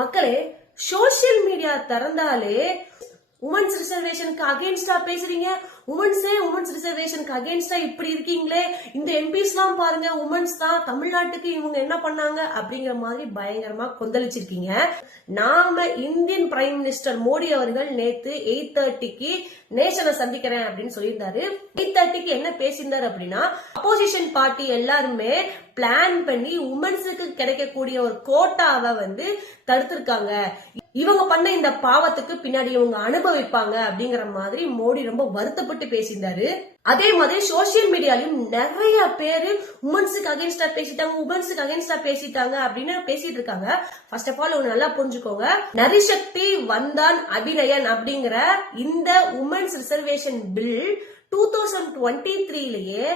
மக்களே, social media திறந்தாலே women's ரிசர்வேஷனுக்கு அகைன்ஸ்டா பேசுறீங்க, உமன்ஸ் ரிசர்வேஷனுக்கு அகைன்ஸ்டா இப்படி இருக்கீங்களே, இந்த எம்பிஸ் எல்லாம் பாருங்க உமன்ஸ் தான், தமிழ்நாட்டுக்கு இவங்க என்ன பண்ணாங்க அப்படிங்கிற மாதிரி பயங்கரமா கொந்தளிச்சிருக்கீங்க. நாம இந்தியன் பிரைம் மினிஸ்டர் மோடி அவர்கள் நேத்து 8:30க்கு நேஷனை சந்திக்கிறேன் அப்படின்னு சொல்லியிருந்தாரு. 8:30க்கு என்ன பேசியிருந்தாரு அப்படின்னா, அப்போசிஷன் பார்ட்டி எல்லாருமே பிளான் பண்ணி உமன்ஸுக்கு கிடைக்கக்கூடிய ஒரு கோட்டாவை தடுத்திருக்காங்க. இவங்க பண்ண இந்த பாவத்துக்கு பின்னாடி இவங்க அனுபவிப்பாங்க அப்படிங்கிற மாதிரி மோடி ரொம்ப வருத்தப்பட்டு பேசியிருந்தாரு. அதே மாதிரி சோசியல் மீடியாலையும் நிறைய பேரு உமன்ஸுக்கு அகைன்ஸ்டா பேசிட்டாங்க அப்படின்னு பேசிட்டு இருக்காங்க. ஃபர்ஸ்ட் ஆஃப் ஆல் நல்லா புரிஞ்சுக்கோங்க, நரிசக்தி வந்தான் அபிநயன் அப்படிங்கிற இந்த உமன்ஸ் ரிசர்வேஷன் பில் 2023லயே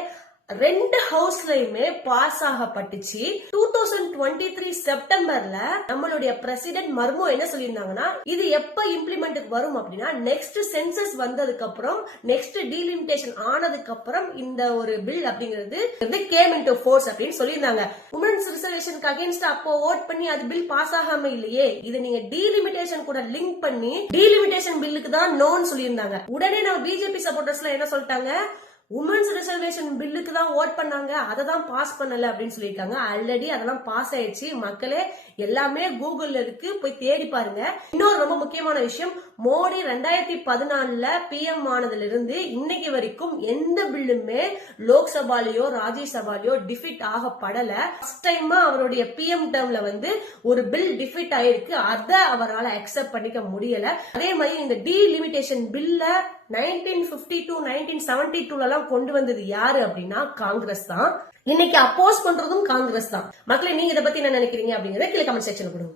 2 ஹவுஸ்லயுமே பாஸ் ஆகப்பட்டுச்சு. 2023 செப்டம்பர்ல நம்மளுடைய பிரசிடென்ட் மர்மோ என்ன சொல்லியிருந்தாங்கன்னா, இது எப்ப இம்ப்ளிமெண்ட் வரும் அப்படின்னா நெக்ஸ்ட் சென்சஸ் வந்ததுக்கு அப்புறம், நெக்ஸ்ட் டீலிமிட்டேஷன் ஆனதுக்கு அப்புறம் இந்த ஒரு பில் அப்படிங்கிறது கேம் இன்டு ஃபோர்ஸ் அப்படின்னு சொல்லியிருந்தாங்க. உமன்ஸ் ரிசர்வேஷனுக்கு அகைன்ஸ்ட் அப்போ ஓட் பண்ணி அது பில் பாஸ் ஆகாம இல்லையே, இதை நீங்க டீலிமிட்டேஷன் கூட லிங்க் பண்ணி டீலிமிட்டேஷன் பில்லுக்கு தான் நோன்னு சொல்லியிருந்தாங்க. உடனே நம்ம பிஜேபி சப்போர்ட்டர்ஸ்ல என்ன சொல்லிட்டாங்க, உமன்ஸ் ரிசர்வேஷன் பில்லுக்கு தான் ஓட் பண்ணாங்க, அதை தான் பாஸ் பண்ணல அப்படின்னு சொல்லியிருக்காங்க. ஆல்ரெடி அதெல்லாம் பாஸ் ஆயிடுச்சு. மக்களே, எல்லாமே கூகுள்ல இருக்கு, போய் தேடி பாருங்க. இன்னொரு ரொம்ப முக்கியமான விஷயம், மோடி 2014 பிஎம் ஆனதுல இருந்து இன்னைக்கு வரைக்கும் எந்த பில்லுமே லோக்சபாலையோ ராஜ்யசபாலையோ டிஃபீட் ஆகப்படல. ஃபர்ஸ்ட் டைம் அவருடைய பிஎம் டேர்ம்ல ஒரு பில் டிஃபீட் ஆயிருக்கு, அதை அவரால் அக்செப்ட் பண்ணிக்க முடியல. அதே மாதிரி இந்த டீலிமிட்டேஷன் பில்ல 1952 1972 கொண்டு வந்தது யாரு அப்படின்னா காங்கிரஸ் தான். இன்னைக்கு அப்போஸ் பண்றதும் காங்கிரஸ் தான். மக்களே, நீங்க இதை பத்தி என்ன நினைக்கிறீங்க அப்படிங்கறத கீழே கமெண்ட் செக்ஷன்ல கொடுங்க.